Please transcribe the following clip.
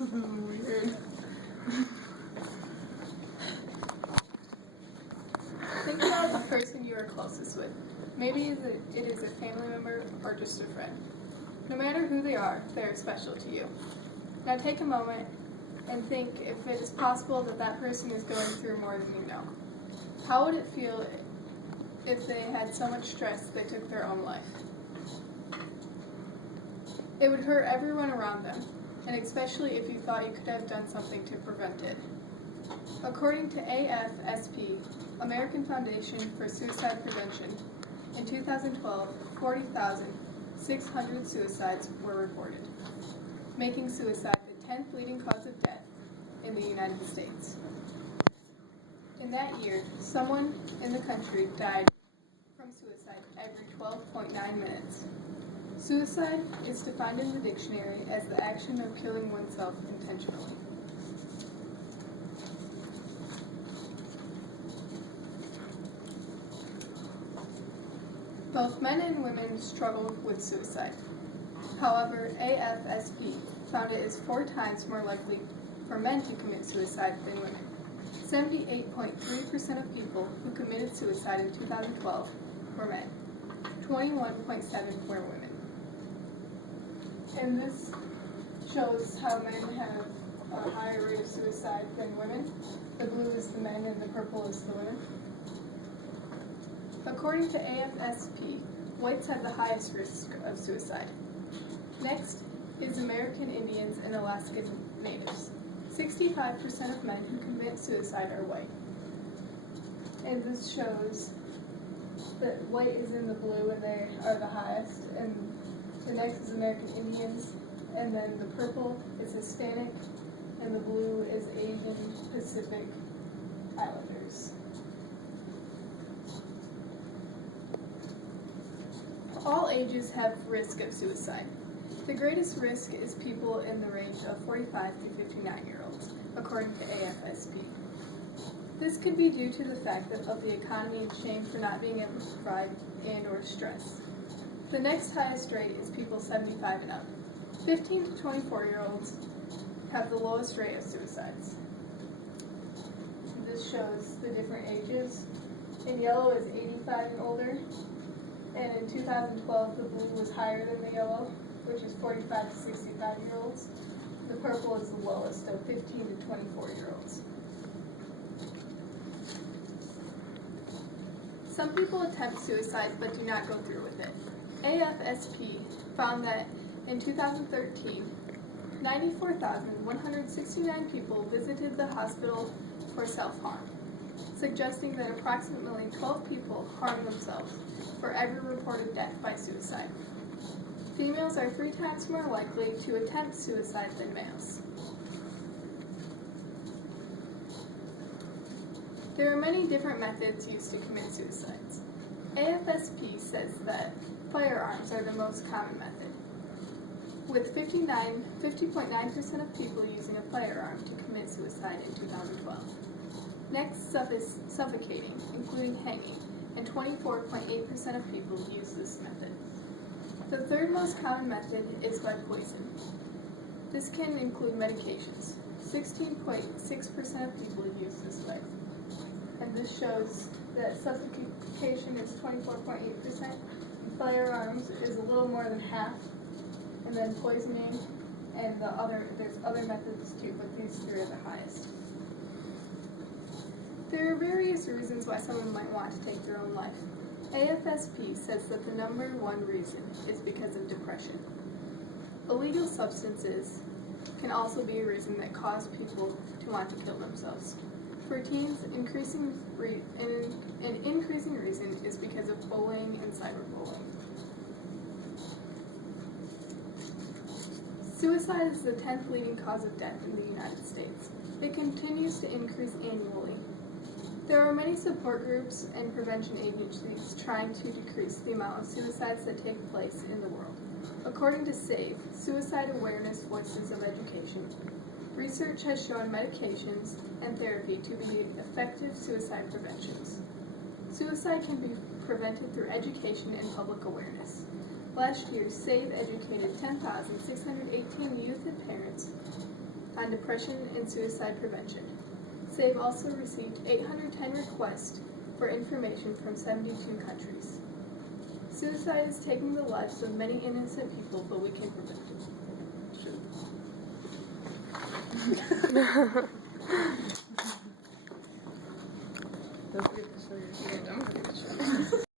Weird. Think about the person you are closest with. Maybe it is a family member or just a friend. No matter who they are special to you. Now take a moment and think if it is possible that that person is going through more than you know. How would it feel if they had so much stress they took their own life? It would hurt everyone around them, and especially if you thought you could have done something to prevent it. According to AFSP, American Foundation for Suicide Prevention, in 2012, 40,600 suicides were reported, making suicide the 10th leading cause of death in the United States. In that year, someone in the country died from suicide every 12.9 minutes. Suicide is defined in the dictionary as the action of killing oneself intentionally. Both men and women struggle with suicide. However, AFSP found it is 4 times more likely for men to commit suicide than women. 78.3% of people who committed suicide in 2012 were men. 21.7% were women. And this shows how men have a higher rate of suicide than women. The blue is the men and the purple is the women. According to AFSP, whites have the highest risk of suicide. Next is American Indians and Alaskan Natives. 65% of men who commit suicide are white. And this shows that white is in the blue and they are the highest. And the next is American Indians. And then the purple is Hispanic. And the blue is Asian Pacific Islanders. All ages have risk of suicide. The greatest risk is people in the range of 45 to 59-year-olds, according to AFSP. This could be due to the fact of the economy and shame for not being able to provide and or stress. The next highest rate is people 75 and up. 15 to 24-year-olds have the lowest rate of suicides. This shows the different ages. In yellow is 85 and older. And in 2012, the blue was higher than the yellow, which is 45 to 65-year-olds. The purple is the lowest, of 15 to 24-year-olds. Some people attempt suicide but do not go through with it. AFSP found that in 2013, 94,169 people visited the hospital for self-harm, suggesting that approximately 12 people harm themselves for every reported death by suicide. Females are 3 times more likely to attempt suicide than males. There are many different methods used to commit suicides. AFSP says that firearms are the most common method, with 50.9% of people using a firearm to commit suicide in 2012. Next is suffocating, including hanging, and 24.8% of people use this method. The third most common method is by poison. This can include medications. 16.6% of people use this way. And this shows that suffocation is 24.8%, and firearms is a little more than half, and then poisoning, and there's other methods too, but these 3 are the highest. There are various reasons why someone might want to take their own life. AFSP says that the number 1 reason is because of depression. Illegal substances can also be a reason that cause people to want to kill themselves. For teens, an increasing reason is because of bullying and cyberbullying. Suicide is the 10th leading cause of death in the United States. It continues to increase annually. There are many support groups and prevention agencies trying to decrease the amount of suicides that take place in the world. According to SAVE, Suicide Awareness Voices of Education, research has shown medications and therapy to be effective suicide preventions. Suicide can be prevented through education and public awareness. Last year, SAVE educated 10,618 youth and parents on depression and suicide prevention. SAVE also received 810 requests for information from 72 countries. Suicide is taking the lives of many innocent people, but we can prevent it.